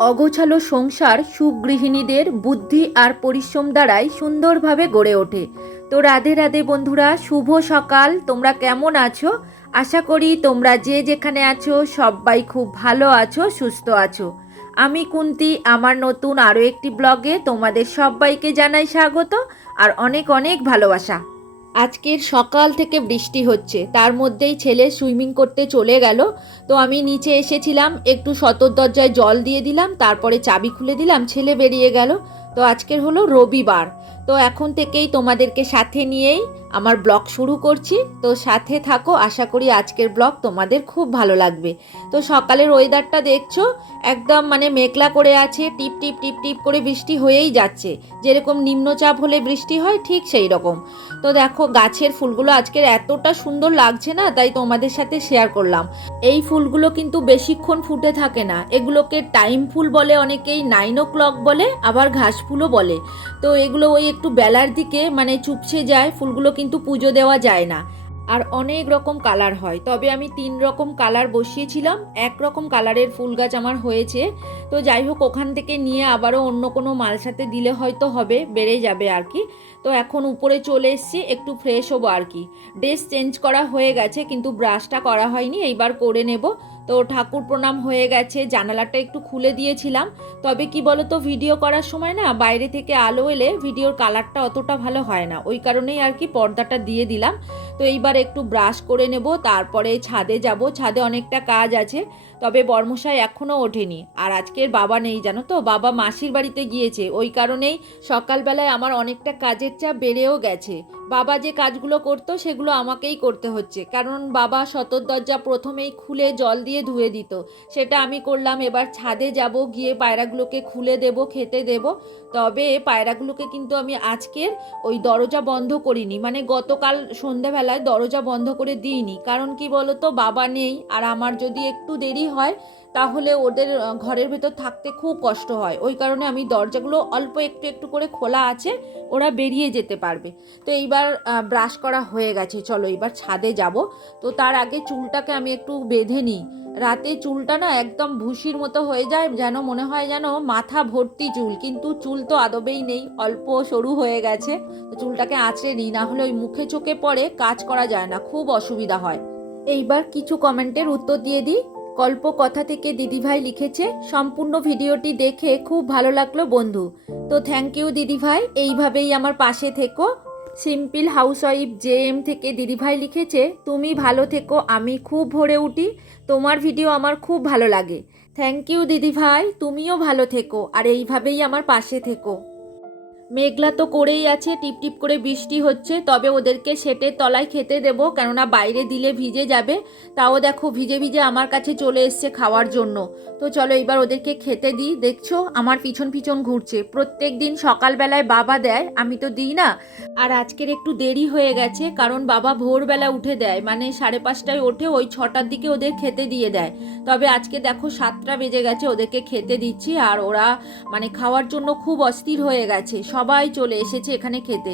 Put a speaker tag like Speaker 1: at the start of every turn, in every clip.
Speaker 1: অগোছালো সংসার সুগৃহিণীদের বুদ্ধি আর পরিশ্রম দ্বারাই সুন্দরভাবে গড়ে ওঠে। তো রাধে রাধে বন্ধুরা, শুভ সকাল। তোমরা কেমন আছো? আশা করি তোমরা যে যেখানে আছো সবাই খুব ভালো আছো, সুস্থ আছো। আমি কুন্তি, আমার নতুন আরও একটি ব্লগে তোমাদের সবাইকে জানাই স্বাগত আর অনেক অনেক ভালোবাসা। আজকের সকাল থেকে বৃষ্টি হচ্ছে। তার মধ্যেই ছেলে সুইমিং করতে চলে গেল। তো আমি নিচে এসেছিলাম, একটু সতর দরজায় জল দিয়ে দিলাম, তারপরে চাবি খুলে দিলাম, ছেলে বেরিয়ে গেল। তো আজকের হলো রবিবার। তো এখন থেকেই তোমাদেরকে সাথে নিয়েই আমার ব্লগ শুরু করছি। তো সাথে থাকো, আশা করি আজকের ব্লগ তোমাদের খুব ভালো লাগবে। তো সকালের ওয়েদারটা দেখছ, একদম মানে মেঘলা করে আছে, টিপ টিপ টিপ টিপ করে বৃষ্টি হয়েই যাচ্ছে। যেরকম নিম্নচাপ হলে বৃষ্টি হয়, ঠিক সেই রকম। তো দেখো, গাছের ফুলগুলো আজকের এতটা সুন্দর লাগছে না, তাই তোমাদের সাথে শেয়ার করলাম। এই ফুলগুলো কিন্তু বেশিক্ষণ ফুটে থাকে না। এগুলোকে টাইম ফুল বলে, অনেকেই নাইন ও ক্লক বলে, আবার ঘাস ফুলও বলে। তো এগুলো ওই একটু বেলার দিকে মানে চুপসে যায়, ফুলগুলো কিন্তু পুজো দেওয়া যায় না। আর অনেক রকম কালার হয়। তবে আমি তিন রকম কালার বসিয়েছিলাম। এক রকম কালারের ফুল গাছ আমার হয়েছে। তো যাই হোক, ওখান থেকে নিয়ে আবারও অন্য কোনো মাল সাথে দিলে হয়তো হবে, বেড়ে যাবে আর কি। তো এখন উপরে চলে এসেছি, একটু ফ্রেশ হব আর কি। ড্রেস চেঞ্জ করা হয়ে গেছে, কিন্তু ব্রাশটা করা হয়নি, এইবার করে নেব। তো ঠাকুর প্রণাম হয়ে গেছে, জানালাটা একটু খুলে দিয়েছিলাম। তবে কি বলো তো ভিডিও করার সময় না, বাইরে থেকে আলো এলে ভিডিওর কালারটা অতটা ভালো হয় না। ওই কারণেই আর কি পর্দাটা দিয়ে দিলাম। তো এইবার একটু ব্রাশ করে নেব, তারপরে ছাদে যাব। ছাদে অনেকটা কাজ আছে। তবে বর্মশাই এখনও ওঠেনি। আর আজকের বাবা নেই, জানো তো? বাবা মাসির বাড়িতে গিয়েছে। ওই কারণেই সকালবেলায় আমার অনেকটা কাজের চাপ বেড়েও গেছে। বাবা যে কাজগুলো করতো, সেগুলো আমাকেই করতে হচ্ছে। কারণ বাবা সতর দরজা প্রথমেই খুলে জল দিয়ে ধুয়ে দিত। সেটা আমি করলাম, এবার ছাদে যাব, গিয়ে পায়রাগুলোকে খুলে দেব, খেতে দেব। তবে পায়রাগুলোকে কিন্তু আমি আজকের ওই দরজা বন্ধ করিনি। মানে গতকাল সন্ধেবেলায় দরজা বন্ধ করে দিইনি। কারণ কি বলতো? বাবা নেই, আর আমার যদি একটু দেরি হয়, তাহলে ওদের ঘরের ভেতর থাকতে খুব কষ্ট হয়। ওই কারণে আমি দরজাগুলো অল্প একটু একটু করে খোলা আছে, ওরা বেরিয়ে যেতে পারবে। তো এইবার ব্রাশ করা হয়ে গেছে। চলো এবার ছাদে যাব। তো তার আগে চুলটাকে আমি একটু বেঁধে নিই। রাতে চুলটা না একদম ভুসির মতো হয়ে যায়, যেন মনে হয় যেন মাথা ভর্তি চুল। কিন্তু চুল তো আদবেই নেই, অল্প সরু হয়ে গেছে। তো চুলটাকে আঁচড়ে নিই, না হলে ওই মুখে চোখে পড়ে কাজ করা যায় না, খুব অসুবিধা হয়। এইবার কিছু কমেন্টের উত্তর দিয়ে দিই। গল্প কথা থেকে দিদিভাই লিখেছে, সম্পূর্ণ ভিডিওটি দেখে খুব ভালো লাগল বন্ধু। তো থ্যাংক ইউ দিদিভাই, এইভাবেই আমার পাশে থেকো। সিম্পল হাউসওয়াইফ জে এম থেকে দিদিভাই লিখেছে, তুমি ভালো থেকো, আমি খুব ভরে উঠি, তোমার ভিডিও আমার খুব ভালো লাগে। থ্যাংক ইউ দিদিভাই, তুমিও ভালো থেকো, আর এইভাবেই আমার পাশে থেকো। মেঘলা তো করেই আছে, টিপ টিপ করে বৃষ্টি হচ্ছে, তবে ওদেরকে সেটের তলায় খেতে দেবো, কেননা বাইরে দিলে ভিজে যাবে, তাও দেখো ভিজে ভিজে আমার কাছে চলে এসছে খাওয়ার জন্য। তো চলো এবার ওদেরকে খেতে দিই, দেখছ? আমার পিছন পিছন ঘুরছে, প্রত্যেক দিন সকালবেলায় বাবা দেয়, আমি তো দিই না। আর আজকের একটু দেরি হয়ে গেছে, কারণ বাবা ভোরবেলা উঠে দেয় মানে সাড়ে পাঁচটায় ওঠে, ওই ছটার দিকে ওদের খেতে দিয়ে দেয়। তবে আজকে দেখো সাতটা বেজে গেছে, ওদেরকে খেতে দিচ্ছি, আর ওরা মানে খাওয়ার জন্য খুব অস্থির হয়ে গেছে সবাই চলে এসেছে এখানে খেতে।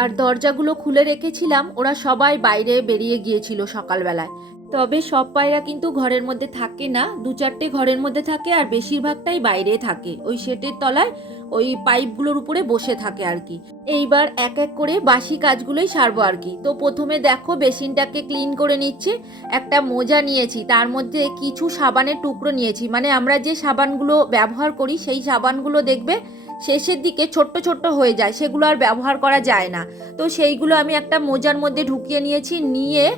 Speaker 1: আর দরজাগুলো খুলে রেখেছিলাম, ওরা সবাই বাইরে বেরিয়ে গিয়েছিল সকালবেলায়। তবে সব পায়রা কিন্তু ঘরের মধ্যে থাকে না, দু চারটে ঘরের মধ্যে থাকে আর বেশিরভাগটাই বাইরে থাকে। ওই শেটের তলায় ওই পাইপগুলোর উপরে বসে থাকে আর কি। এইবার এক এক করে বাসি কাজগুলোই সারবো আর কি। তো প্রথমে দেখো বেসিনটাকে ক্লিন করে নিচ্ছি, একটা মোজা নিয়েছি, তার মধ্যে কিছু সাবানের টুকরো নিয়েছি। মানে আমরা যে সাবানগুলো ব্যবহার করি, সেই সাবানগুলো দেখবে শেষের দিকে ছোট্ট ছোট্ট হয়ে যায়, সেগুলো আর ব্যবহার করা যায় না। তো সেইগুলো আমি একটা মোজার মধ্যে ঢুকিয়ে নিয়েছি, নিয়ে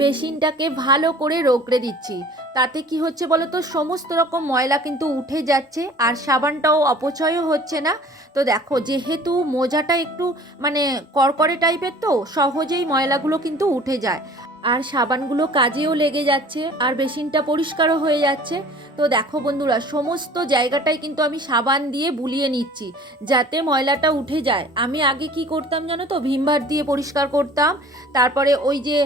Speaker 1: বেসিনটাকে ভালো করে রোগড়ে দিচ্ছি। তাতে কি হচ্ছে বলো তো সমস্ত রকম ময়লা কিন্তু উঠে যাচ্ছে আর সাবানটাও অপচয়ও হচ্ছে না। তো দেখো, যেহেতু মোজাটা একটু মানে করকরে টাইপের তো, সহজেই ময়লাগুলো কিন্তু উঠে যায়। আর সাবানগুলো কাজেও লেগে যাচ্ছে, আর বেসিনটা পরিষ্কারও হয়ে যাচ্ছে। তো দেখো বন্ধুরা, সমস্ত জায়গাটাই কিন্তু আমি সাবান দিয়ে বুলিয়ে নিচ্ছি, যাতে ময়লাটা উঠে যায়। আমি আগে কি করতাম জানো তো ভিমবার দিয়ে পরিষ্কার করতাম, তারপরে ওই যে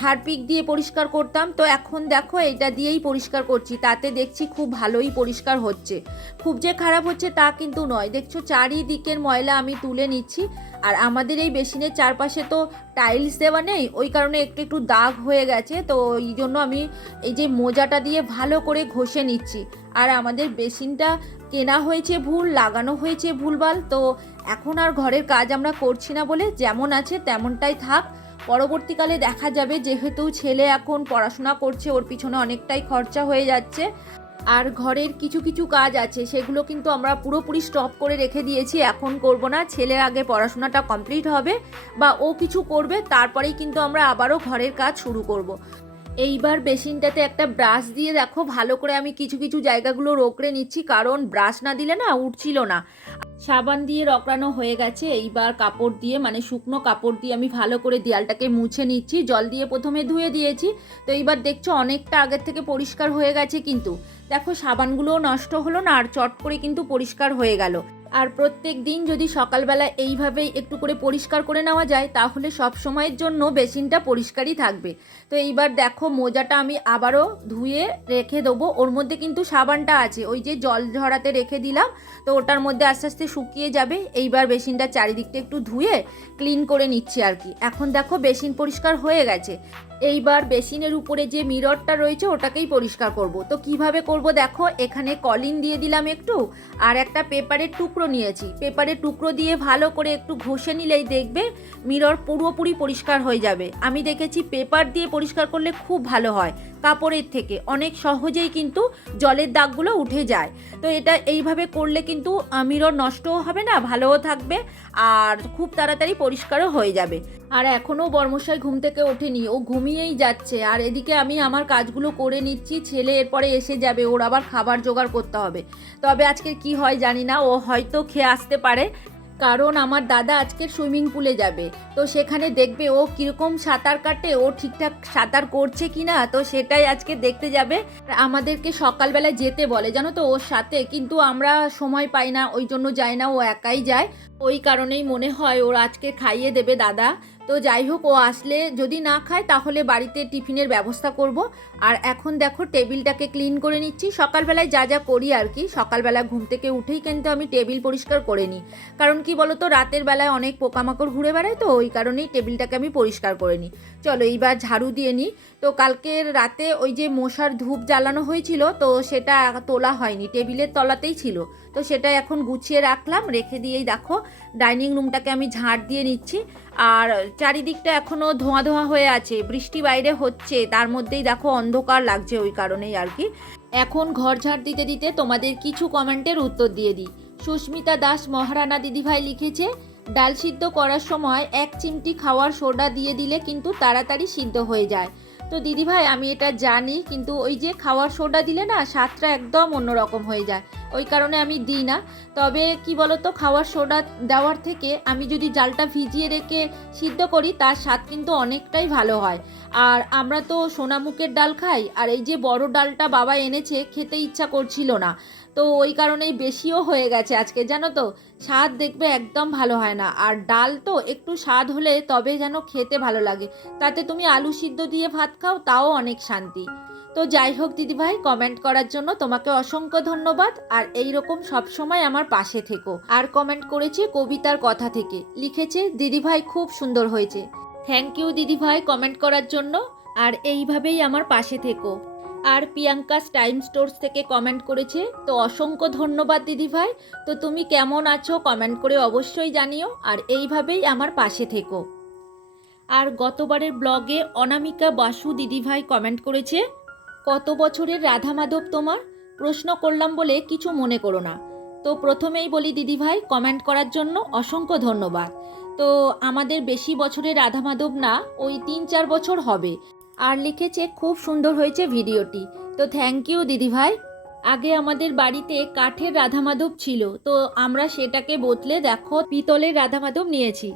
Speaker 1: হারপিক দিয়ে পরিষ্কার করতাম। তো এখন দেখো এটা দিয়েই পরিষ্কার করছি, তাতে দেখছি খুব ভালোই পরিষ্কার হচ্ছে। খুব যে খারাপ হচ্ছে তা কিন্তু নয়। দেখছ, চারিদিকের ময়লা আমি তুলে নিচ্ছি আর আমাদের এই বেসিনের চারপাশে তো টাইলস দেওয়া নেই, ওই কারণে একটু একটু দাগ হয়ে গেছে, তো এই জন্য আমি এই যে মোজাটা দিয়ে ভালো করে ঘষে নিচ্ছি। আর আমাদের বেসিনটা কেনা হয়েছে ভুল, লাগানো হয়েছে ভুলভাল, তো এখন আর ঘরের কাজ আমরা করছি না বলে যেমন আছে তেমনটাই থাক। পরবর্তীকালে দেখা যাবে, যেহেতু ছেলে এখন পড়াশোনা করছে, ওর পিছনে অনেকটাই খরচা হয়ে যাচ্ছে। আর ঘরের কিছু কিছু কাজ আছে, সেগুলো কিন্তু আমরা পুরোপুরি স্টপ করে রেখে দিয়েছি এখন করব না ছেলের আগে পড়াশোনাটা কমপ্লিট হবে বা ও কিছু করবে, তারপরেই কিন্তু আমরা আবারও ঘরের কাজ শুরু করব। এইবার বেসিনটাতে একটা ব্রাশ দিয়ে দেখো, ভালো করে আমি কিছু কিছু জায়গাগুলো রোকড়ে নিচ্ছি, কারণ ব্রাশ না দিলে না উঠছিল না সাবান দিয়ে রকড়ানো হয়ে গেছে, এইবার কাপড় দিয়ে মানে শুকনো কাপড় দিয়ে আমি ভালো করে দেয়ালটাকে মুছে নিচ্ছি, জল দিয়ে প্রথমে ধুয়ে দিয়েছি, তো এইবার দেখছ অনেকটা আগের থেকে পরিষ্কার হয়ে গেছে কিন্তু। দেখো সাবানগুলোও নষ্ট হলো না, আর চট করে কিন্তু পরিষ্কার হয়ে গেল। আর প্রত্যেক দিন যদি সকালবেলা এইভাবেই একটু করে পরিষ্কার করে নেওয়া যায়, তাহলে সব সময়ের জন্য বেসিনটা পরিষ্কারই থাকবে। তো এইবার দেখো মোজাটা আমি আবারও ধুয়ে রেখে দেবো। ওর মধ্যে কিন্তু সাবানটা আছে, ওই যে জল ঝরাতে রেখে দিলাম, তো ওটার মধ্যে আস্তে আস্তে শুকিয়ে যাবে। এইবার বেসিনটা চারিদিকটা একটু ধুয়ে ক্লিন করে নিচ্ছি আর কি। এখন দেখো বেসিন পরিষ্কার হয়ে গেছে। এইবার বেসিনের উপরে যে মিররটা রয়েছে, ওটাকেই পরিষ্কার করব। তো কীভাবে করব দেখো, এখানে কলিন দিয়ে দিলাম একটু, আর একটা পেপারের টুকরো নিয়েছি। পেপারের টুকরো দিয়ে ভালো করে একটু ঘষে নিলেই দেখবে, মিরর পুরোপুরি পরিষ্কার হয়ে যাবে। আমি দেখেছি পেপার দিয়ে পরিষ্কার করলে খুব ভালো হয়, কাপড়ের থেকে। অনেক সহজেই কিন্তু জলের দাগগুলো উঠে যায়। তো এটা এইভাবে করলে কিন্তু মিরর নষ্টও হবে না, ভালোও থাকবে, আর খুব তাড়াতাড়ি পরিষ্কারও হয়ে যাবে। আর এখনও বর্মশাই ঘুম থেকে ওঠেনি, ও ঘুমিয়েই যাচ্ছে। আর এদিকে আমি আমার কাজগুলো করে নিচ্ছি, ছেলে এরপরে এসে যাবে, ওর আবার খাবার জোগাড় করতে হবে। তবে আজকে কি হয় জানি না, ও হয়তো খেয়ে আসতে পারে, কারণ আমার দাদা আজকে সুইমিং পুলে যাবে। তো সেখানে দেখবে ও কীরকম সাঁতার কাটে, ও ঠিকঠাক সাঁতার করছে কি না তো সেটাই আজকে দেখতে যাবে। আমাদেরকে সকালবেলা যেতে বলে, জানো তো, ওর সাথে, কিন্তু আমরা সময় পাই না, ওই জন্য যাই না, ও একাই যায়। ওই কারণেই মনে হয় ওর আজকে খাইয়ে দেবে দাদা। তো যাই হোক, ও আসলে যদি না খায়, তাহলে বাড়িতে টিফিনের ব্যবস্থা করব। আর এখন দেখো, টেবিলটাকে ক্লিন করে নিচ্ছি। সকালবেলায় যা যা করি আর কি, সকালবেলা ঘুম থেকে উঠেই কিন্তু আমি টেবিল পরিষ্কার করে নিই। কারণ কি বলতো, রাতের বেলায় অনেক পোকামাকড় ঘুরে বেড়ায় তো, ওই কারণেই টেবিলটাকে আমি পরিষ্কার করে নিই। চলো, এইবার ঝাড়ু দিয়ে নিই। তো কালকের রাতে ওই যে মশার ধূপ জ্বালানো হয়েছিল, তো সেটা তোলা হয়নি। টেবিলের তলাতেই ছিল। তো সেটা এখন গুছিয়ে রাখলাম, রেখে দিয়েই দেখো, ডাইনিং রুমটাকে আমি ঝাড় দিয়ে নিচ্ছি। আর চারিদিকটা এখনও ধোঁয়া ধোঁয়া হয়ে আছে, বৃষ্টি বাইরে হচ্ছে, তার মধ্যেই দেখো অন্ধকার লাগছে ওই কারণেই আর কি। এখন ঘর ঝাড় দিতে দিতে তোমাদের কিছু কমেন্টের উত্তর দিয়ে দিই। সুস্মিতা দাস মহারানা দিদিভাই লিখেছে, ডাল সিদ্ধ করার সময় এক চিমটি খাওয়ার সোডা দিয়ে দিলে কিন্তু তাড়াতাড়ি সিদ্ধ হয়ে যায়। তো দিদিভাই, আমি এটা জানি, কিন্তু ওই যে খাওয়ার সোডা দিলে না, স্বাদটা একদম অন্যরকম হয়ে যায়। ওই কারণে আমি দিই না। তবে কি বলতো, খাওয়ার সোডা দেওয়ার থেকে আমি যদি জালটা ভিজিয়ে রেখে সিদ্ধ করি, তার স্বাদ কিন্তু অনেকটাই ভালো হয়। আর আমরা তো সোনামুখের ডাল খাই, আর এই যে বড় ডালটা বাবা এনেছে, খেতে ইচ্ছা করছিল না। তো ওই কারণেই বেশিও হয়ে গেছে আজকে, জানো তো? স্বাদ দেখবে একদম ভালো হয় না। আর ডাল তো একটু স্বাদ হলে তবে যেন খেতে ভালো লাগে। তাতে তুমি আলু সিদ্ধ দিয়ে ভাত খাও, তাও অনেক শান্তি। তো যাই হোক দিদিভাই কমেন্ট করার জন্য তোমাকে অসংখ্য ধন্যবাদ। আর এই রকম সবসময় আমার পাশে থেকো। আর কমেন্ট করেছে কবিতার কথা থেকে। লিখেছে, দিদিভাই খুব সুন্দর হয়েছে। থ্যাংক ইউ দিদিভাই কমেন্ট করার জন্য। আর এইভাবেই আমার পাশে থেকো। আর প্রিয়াঙ্কা টাইম স্টোর্স থেকে কমেন্ট করেছে। তো অসংখ্য ধন্যবাদ দিদিভাই তো তুমি কেমন আছো কমেন্ট করে অবশ্যই জানিও। আর এইভাবেই আমার পাশে থেকো। আর গতবারের ব্লগে অনামিকা বাসু দিদিভাই কমেন্ট করেছে, কত বছরের রাধা মাধব তোমার? প্রশ্ন করলাম বলে কিছু মনে করো না। তো প্রথমেই বলি দিদিভাই কমেন্ট করার জন্য অসংখ্য ধন্যবাদ। তো আমাদের বেশি বছরের রাধা মাধব না, ওই তিন চার বছর হবে। আর লিখেছে, খুব সুন্দর হয়েছে ভিডিওটি। তো থ্যাংক ইউ দিদিভাই আগে আমাদের বাড়িতে কাঠের রাধামাধব ছিল, তো আমরা সেটাকে বদলে দেখো, পিতলের রাধামাধব নিয়েছি।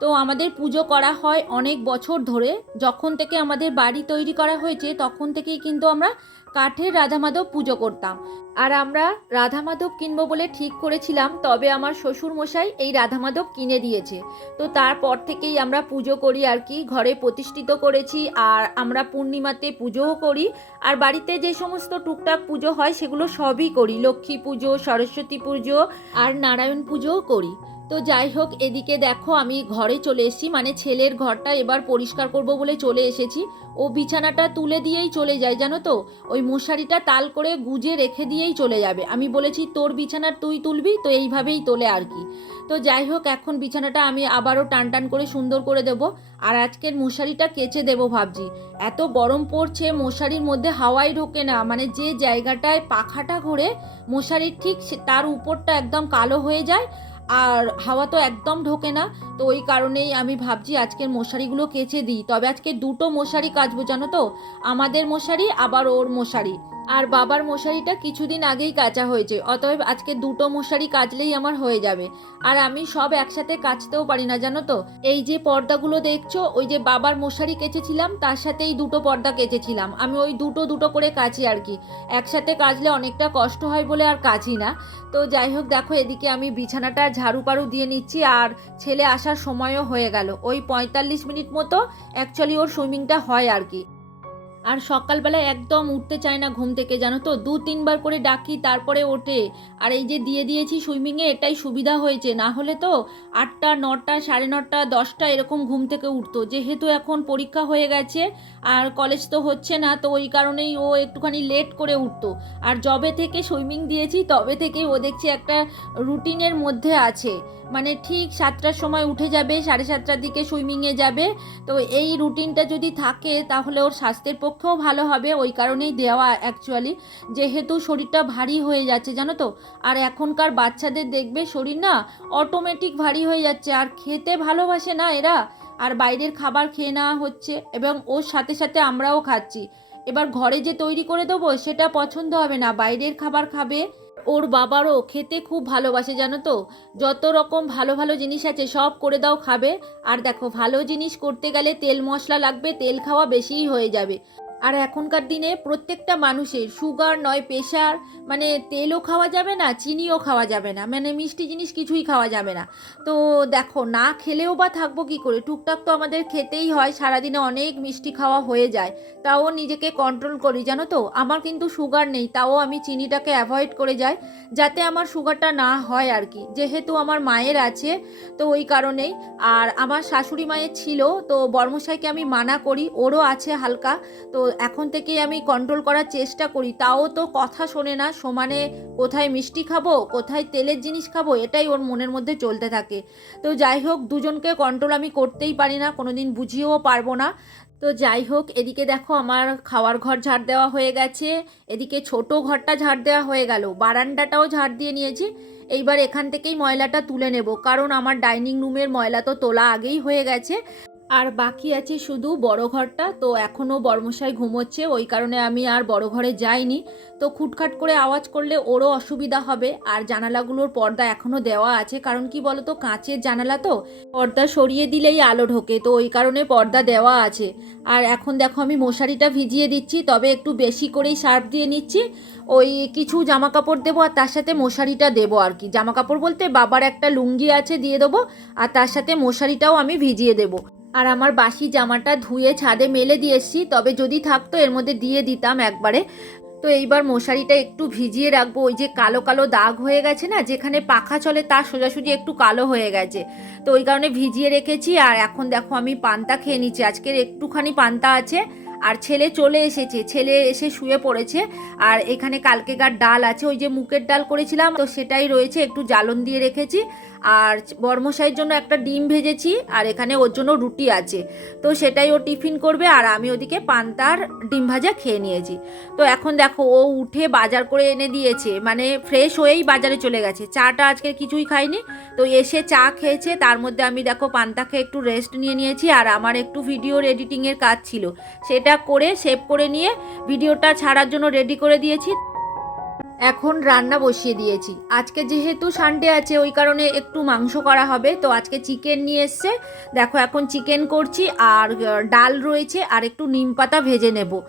Speaker 1: তো আমাদের পুজো করা হয় অনেক বছর ধরে। যখন থেকে আমাদের বাড়ি তৈরি করা হয়েছে, তখন থেকেই কিন্তু আমরা কাঠের রাধা মাধব পুজো করতাম। আর আমরা রাধা মাধব কিনবো বলে ঠিক করেছিলাম, তবে আমার শ্বশুর মশাই এই রাধা মাধব কিনে দিয়েছে। তো তারপর থেকেই আমরা পুজো করি আর কি, ঘরে প্রতিষ্ঠিত করেছি আর আমরা পূর্ণিমাতে পুজোও করি। আর বাড়িতে যে সমস্ত টুকটাক পুজো হয়, সেগুলো সবই করি। লক্ষ্মী পুজো, সরস্বতী পুজো আর নারায়ণ পুজোও করি। তো যাই হোক, এদিকে দেখো আমি ঘরে চলে এসেছি। মানে ছেলের ঘরটা এবার পরিষ্কার করব বলে চলে এসেছি। ও বিছানাটা তুলে দিয়েই চলে যায়, জানো তো? ওই মশারিটা তাল করে গুজে রেখে দিয়েই চলে যাবে। আমি বলেছি, তোর বিছানার তুই তুলবি, তো এইভাবেই তোলে আর কি। তো যাই হোক, এখন বিছানাটা আমি আবারও টান টান করে সুন্দর করে দেব। আর আজকের মশারিটা কেচে দেবো ভাবছি। এত গরম পড়ছে, মশারির মধ্যে হাওয়াই ঢোকে না। মানে যে জায়গাটায় পাখাটা ঘোরে, মশারির ঠিক তার উপরটা একদম কালো হয়ে যায়। আর হাওয়া তো একদম ঢোকে না, তো ওই কারণেই আমি ভাবছি আজকের মশারিগুলো কেচে দিই। তবে আজকে দুটো মশারি কাচবো, জানো তো? আমাদের মশারি, আবার ওর মশারি। আর বাবার মশারিটা কিছুদিন আগেই কাচা হয়েছে, অতএব আজকে দুটো মশারি কাচলেই আমার হয়ে যাবে। আর আমি সব একসাথে কাচতেও পারি না, জানো তো? এই যে পর্দাগুলো দেখছ, ওই যে বাবার মশারি কেচেছিলাম, তার সাথে এই দুটো পর্দা কেচেছিলাম। আমি ওই দুটো দুটো করে কাচি আর কি। একসাথে কাচলে অনেকটা কষ্ট হয় বলে আর কাচি না। তো যাই হোক, দেখো, এদিকে আমি বিছানাটা ঝাড়ু পাড়ু দিয়ে নিচ্ছি, আর ছেলে আসার সময়ও হয়ে গেল। ওই পঁয়তাল্লিশ মিনিট মতো অ্যাকচুয়ালি ওর সুইমিংটা হয় আর কি। আর সকালবেলা একদম উঠতে চায় না ঘুম থেকে, জানো তো? দু তিনবার করে ডাকি, তারপরে ওঠে। আর এই যে দিয়ে দিয়েছি সুইমিংয়ে, এটাই সুবিধা হয়েছে। না হলে তো আটটা, নটা, সাড়ে নটা, দশটা এরকম ঘুম থেকে উঠতো। যেহেতু এখন পরীক্ষা হয়ে গেছে, আর কলেজ তো হচ্ছে না, তো ওই কারণেই ও একটুখানি লেট করে উঠতো। আর যবে থেকে সুইমিং দিয়েছি, তবে থেকেই ও দেখছি একটা রুটিনের মধ্যে আছে। মানে ঠিক সাতটার সময় উঠে যাবে, সাড়ে সাতটার দিকে সুইমিংয়ে যাবে। তো এই রুটিনটা যদি থাকে, তাহলে ওর স্বাস্থ্যের পক্ষেও ভালো হবে, ওই কারণেই দেওয়া অ্যাকচুয়ালি যেহেতু শরীরটা ভারী হয়ে যাচ্ছে, জানো তো? আর এখনকার বাচ্চাদের দেখবে শরীর না অটোমেটিক ভারী হয়ে যাচ্ছে। আর খেতে ভালোবাসে না এরা। আর বাইরের খাবার খেয়ে নেওয়া হচ্ছে এবং ওর সাথে সাথে আমরাও খাচ্ছি। এবার ঘরে যে তৈরি করে দেবো, সেটা পছন্দ হবে না। বাইরের খাবার খাবে ওর বাবারও। খেতে খুব ভালোবাসে, জানো তো? যত রকম ভালো ভালো জিনিস আছে, সব করে দাও, খাবে। আর দেখো, ভালো জিনিস করতে গেলে তেল মশলা লাগবে, তেল খাওয়া বেশিই হয়ে যাবে। আর এখনকার দিনে প্রত্যেকটা মানুষের সুগার নয় প্রেশার মানে তেলও খাওয়া যাবে না, চিনিও খাওয়া যাবে না মানে মিষ্টি জিনিস কিছুই খাওয়া যাবে না। তো দেখো, না খেলেও বা থাকব কি করে? টুকটাক তো আমাদের খেতেই হয়, সারাদিনে অনেক মিষ্টি খাওয়া হয়ে যায়, তাও নিজেকে কন্ট্রোল করি, জানো তো? আমার কিন্তু সুগার নেই, তাও আমি চিনিটাকে অ্যাভয়েড করে যাই, যাতে আমার সুগারটা না হয় আর কি। যেহেতু আমার মায়ের আছে, তো ওই কারণেই। আর আমার শাশুড়ি মায়ের ছিল, তো বর্মশাইকে আমি মানা করি, ওরও আছে হালকা, তো এখন থেকেই আমি কন্ট্রোল করার চেষ্টা করি। তাও তো কথা শোনে না। সমানে কোথায় মিষ্টি খাব, কোথায় তেলের জিনিস খাব, এটাই ওর মনের মধ্যে চলতে থাকে। তো যাই হোক, দুজনকে কন্ট্রোল আমি করতেই পারি না, কোনোদিন বুঝিয়েও পারব না। তো যাই হোক, এদিকে দেখো আমার খাওয়ার ঘর ঝাড় দেওয়া হয়ে গেছে। এদিকে ছোট ঘরটা ঝাড় দেওয়া হয়ে গেল। বারান্দাটাও ঝাড় দিয়ে নিয়েছি। এইবার এখান থেকেই ময়লাটা তুলে নেব। কারণ আমার ডাইনিং রুমের ময়লা তো তোলা আগেই হয়ে গেছে। আর বাকি আছে শুধু বড় ঘরটা। তো এখনও বর্মশাই ঘুমোচ্ছে, ওই কারণে আমি আর বড় ঘরে যাইনি। তো খুটখাট করে আওয়াজ করলে ওরও অসুবিধা হবে। আর জানালাগুলোর পর্দা এখনও দেওয়া আছে, কারণ কি বলতো, কাঁচের জানালা তো, পর্দা সরিয়ে দিলেই আলো ঢোকে, তো ওই কারণে পর্দা দেওয়া আছে। আর এখন দেখো আমি মশারিটা ভিজিয়ে দিচ্ছি, তবে একটু বেশি করেই সার্ফ দিয়ে নিচ্ছি। ওই কিছু জামা কাপড় দেবো আর তার সাথে মশারিটা দেবো আর কি। জামা কাপড় বলতে বাবার একটা লুঙ্গি আছে দিয়ে দেবো, আর তার সাথে মশারিটাও আমি ভিজিয়ে দেবো। আর আমার বাসি জামাটা ধুয়ে ছাদে মেলে দিয়ে এসছি তবে যদি থাকতো এর মধ্যে দিয়ে দিতাম একবারে। তো এইবার মশারিটা একটু ভিজিয়ে রাখব, ওই যে কালো কালো দাগ হয়ে গেছে না, যেখানে পাখা চলে তার সোজাসুজি একটু কালো হয়ে গেছে। তো ওই কারণে ভিজিয়ে রেখেছি, আর এখন দেখো আমি পান্তা খেয়ে নিচ্ছি, আজকের একটুখানি পান্তা আছে, আর ছেলে চলে এসেছে, ছেলে এসে শুয়ে পড়েছে, আর এখানে কালকেকার ডাল আছে, ওই যে মুগের ডাল করেছিলাম, তো সেটাই রয়েছে, একটু জ্বালন দিয়ে রেখেছি। আর বর্মশাইয়ের জন্য একটা ডিম ভেজেছি আর এখানে ওর জন্য রুটি আছে। তো সেটাই ও টিফিন করবে আর আমি ওদিকে পান্তার ডিম ভাজা খেয়ে নিয়েছি। তো এখন দেখো ও উঠে বাজার করে এনে দিয়েছে মানে ফ্রেশ হয়েই বাজারে চলে গেছে। চাটা আজকে কিছুই খাইনি তো এসে চা খেয়েছে, তার মধ্যে আমি দেখো পান্তা খেয়ে একটু রেস্ট নিয়ে নিয়েছি আর আমার একটু ভিডিওর এডিটিংয়ের কাজ ছিল। সেটা করে সেভ করে নিয়ে ভিডিওটা ছাড়ার জন্য রেডি করে দিয়েছি। এখন রান্না বসিয়ে দিয়েছি। আজকে যেহেতু সানডে আছে, ওই কারণে একটু মাংস করা হবে। তো আজকে চিকেন নিয়ে এসছে। দেখো, এখন চিকেন করছি, আর ডাল রয়েছে, আর একটু নিম পাতা ভেজে নেব।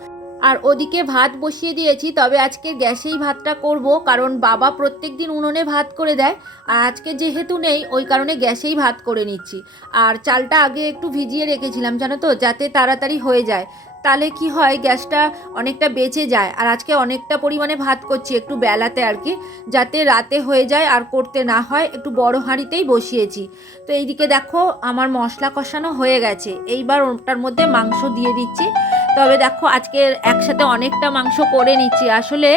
Speaker 1: আর ওদিকে ভাত বসিয়ে দিয়েছি, তবে আজকে গ্যাসেই ভাতটা করব, কারণ বাবা প্রত্যেক দিন উনুনে ভাত করে দেয়। আর আজকে যেহেতু নেই, ওই কারণে গ্যাসেই ভাত করে নিচ্ছি। আর চালটা আগে একটু ভিজিয়ে রেখেছিলাম, জানো তো, যাতে তাড়াতাড়ি হয়ে যায়। তাহলে কি হয়, গ্যাসটা অনেকটা বেঁচে যায়। আর আজকে অনেকটা পরিমাণে ভাত করছি একটু বেলাতে আর কি, যাতে রাতে হয়ে যায় আর করতে না হয়, একটু বড় হাঁড়িতেই বসিয়েছি। তো এইদিকে দেখো, আমার মশলা কষানো হয়ে গেছে। এইবার ওটার মধ্যে মাংস দিয়ে দিচ্ছি। তবে দেখো, আজকে একসাথে অনেকটা মাংস করে নিচ্ছি। আসলে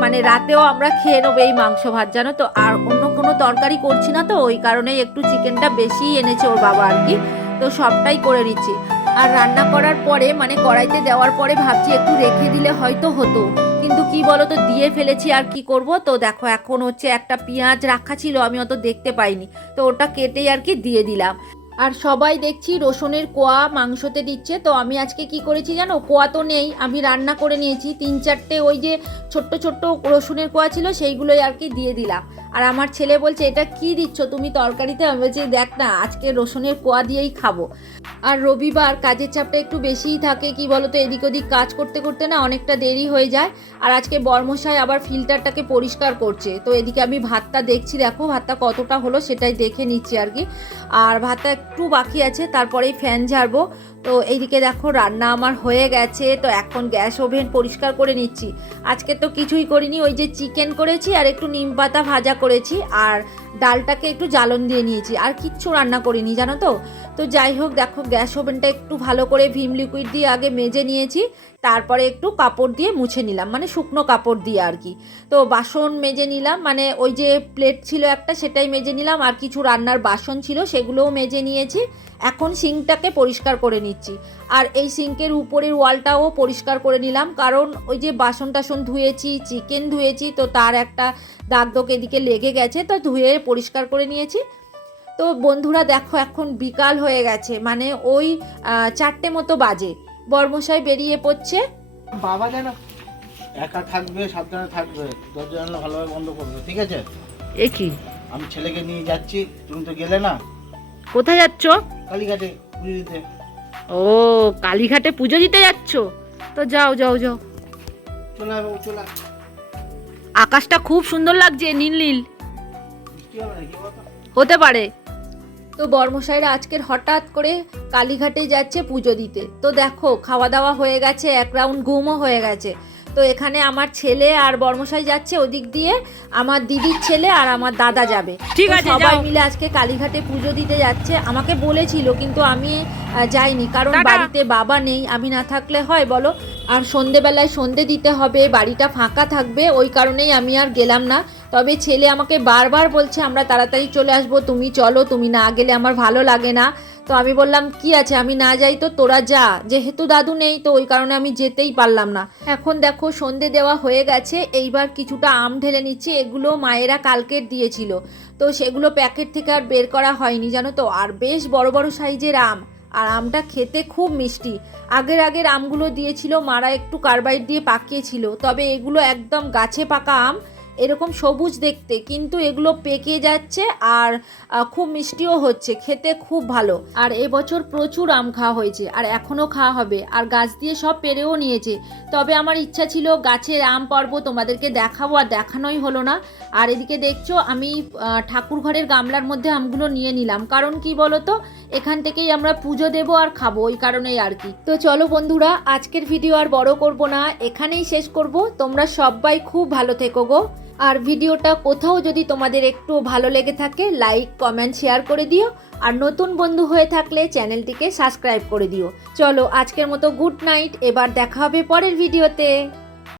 Speaker 1: মানে রাতেও আমরা খেয়ে নেব এই মাংস ভাত, জানো তো? আর অন্য কোনো তরকারি করছি না তো, ওই কারণেই একটু চিকেনটা বেশি এনেছে ওর বাবা আর কি। তো সবটাই করে নিচ্ছি। আর রান্না করার পরে মানে কড়াইতে দেওয়ার পরে ভাবছি একটু রেখে দিলে হয়তো হতো। কিন্তু কি বলো তো দিয়ে ফেলেছি আর কি করব? তো দেখো, এখন হচ্ছে একটা পেঁয়াজ রাখা ছিল, আমি অত দেখতে পাইনি। তো ওটা কেটে আর কি দিয়ে দিলাম। আর সবাই দেখছি রসুনের কোয়া মাংসতে দিচ্ছে। তো আমি আজকে কি করেছি জানো? কোয়া তো নেই, আমি রান্না করে নিয়েছি। তিন চারটে ওই যে ছোট্ট ছোট্ট রসুনের কোয়া ছিল, সেইগুলোই আর কি দিয়ে দিলাম। আর আমার ছেলে বলছে, এটা কি দিচ্ছ তুমি তরকারিতে? আমি বলছি, দেখ না, আজকে রসুনের কোয়া দিয়েই খাব। আর রবিবার কাজের চাপটা একটু বেশিই থাকে, কি বলতো, এদিক ওদিক কাজ করতে করতে না অনেকটা দেরি হয়ে যায়। আর আজকে বর্মশাই আবার ফিল্টারটাকে পরিষ্কার করছে। তো এদিকে আমি ভাতটা দেখছি, দেখো ভাতটা কতটা হলো সেটাই দেখে নিচ্ছি আর কি। আর ভাতটা একটু বাকি আছে, তারপরেই ফ্যান ঝাড়বো। তো এইদিকে দেখো রান্না আমার হয়ে গেছে, তো এখন গ্যাস ওভেন পরিষ্কার করে নিচ্ছি। আজকে তো কিছুই করিনি, ওই যে চিকেন করেছি আর একটু নিম পাতা ভাজা করেছি। আর ডালটাকে একটু জ্বালন দিয়ে নিয়েছি। আর কিচ্ছু রান্না করিনি, জানো তো? তো যাই হোক, দেখো, গ্যাস ওভেনটা একটু ভালো করে ভিম লিকুইড দিয়ে আগে মেজে নিয়েছি, তারপরে একটু কাপড় দিয়ে মুছে নিলাম মানে শুকনো কাপড় দিয়ে আর কি। তো বাসন মেজে নিলাম মানে ওই যে প্লেট ছিল একটা, সেটাই মেজে নিলাম, আর কিছু রান্নার বাসন ছিল, সেগুলোও মেজে নিয়েছি। এখন সিঙ্কটাকে পরিষ্কার করে নিচ্ছি। আর এই সিঙ্কের উপরের ওয়ালটাও পরিষ্কার করে নিলাম, কারণ ওই যে বাসন টাসন ধুয়েছি, চিকেন ধুয়েছি, তো তার একটা দাগ দোগ এদিকে লেগে গেছে, তো ধুয়ে পরিষ্কার করে নিয়েছি। তো বন্ধুরা দেখো এখন বিকাল হয়ে গেছে মানে ওই চারটে মতো বাজে। বর্মশাই বেরিয়ে পড়ছে।
Speaker 2: বাবা যেন একা থাকবে সাবধানে থাকবে দরজা জানলা ভালোভাবে বন্ধ করবে ঠিক আছে?
Speaker 1: এ কি?
Speaker 2: আমি ছেলেকে নিয়ে যাচ্ছি তুমি তো গেলে না?
Speaker 1: কোথায় যাচ্ছ?
Speaker 2: কালীঘাটে পুজো দিতে।
Speaker 1: ও কালীঘাটে পুজো দিতে যাচ্ছ? তো যাও যাও যাও।
Speaker 2: চলে চলে
Speaker 1: আকাশটা খুব সুন্দর লাগছে নীল নীল। হতে পারে। তো বর্মশাইরা আজকের হঠাৎ করে কালীঘাটে যাচ্ছে পুজো দিতে। তো দেখো খাওয়া দাওয়া হয়ে গেছে এক রাউন্ড ঘুমও হয়ে গেছে। তো এখানে আমার ছেলে আর বর্মশাই যাচ্ছে ওদিক দিয়ে আমার দিদির ছেলে আর আমার দাদা যাবে।
Speaker 3: ঠিক আছে,
Speaker 1: সবাই মিলে আজকে কালীঘাটে পুজো দিতে যাচ্ছে। আমাকে বলেছিল কিন্তু আমি যাইনি কারণ বাড়িতে বাবা নেই আমি না থাকলে হয় বলো। আর সন্ধেবেলায় সন্ধে দিতে হবে বাড়িটা ফাঁকা থাকবে ওই কারণেই আমি আর গেলাম না। তবে ছেলে আমাকে বারবার বলছে, আমরা তাড়াতাড়ি চলে আসব, তুমি চলো, তুমি না গেলে আমার ভালো লাগে না। তো আমি বললাম, কি আছে? আমি না যাই তো তোরা যা। যেহেতু দাদু নেই, তো ওই কারণে আমি যেতেই পারলাম না। এখন দেখো, সন্ধে দেওয়া হয়ে গেছে, এইবার কিছুটা আম ঢেলে নিচ্ছি, এগুলো মায়েরা কালকের দিয়েছিল। তো সেগুলো প্যাকেট থেকে আর বের করা হয়নি, জানো তো? আর বেশ বড় বড় সাইজের আম, আর আমটা খেতে খুব মিষ্টি। আগের আগের আমগুলো দিয়েছিল, মারা একটু কার্বাইড দিয়ে পাকিয়েছিল, তবে এগুলো একদম গাছে পাকা আম এরকম সবুজ দেখতে, কিন্তু এগুলো পেকে যাচ্ছে আর খুব মিষ্টিও হচ্ছে, খেতে খুব ভালো। আর এবছর প্রচুর আম খাওয়া হয়েছে, আর এখনও খাওয়া হবে। আর গাছ দিয়ে সব পেরেও নিয়েছে। তবে আমার ইচ্ছা ছিল গাছের আম পর্ব তোমাদেরকে দেখাবো, আর দেখানোই হলো না। আর এদিকে দেখছ, আমি ঠাকুর ঘরের গামলার মধ্যে আমগুলো নিয়ে নিলাম। কারণ কি বলো তো এখান থেকেই আমরা পুজো দেবো আর খাব, ওই কারণেই আর কি। তো চলো বন্ধুরা, আজকের ভিডিও আর বড় করব না, এখানেই শেষ করব। তোমরা সবাই খুব ভালো থেকো গো। আর ভিডিওটা কোথাও যদি তোমাদের একটু ভালো লেগে থাকে লাইক কমেন্ট শেয়ার করে দিও। আর নতুন বন্ধু হয়ে থাকলে চ্যানেলটিকে সাবস্ক্রাইব করে দিও। চলো আজকের মতো গুড নাইট এবার দেখা হবে পরের ভিডিওতে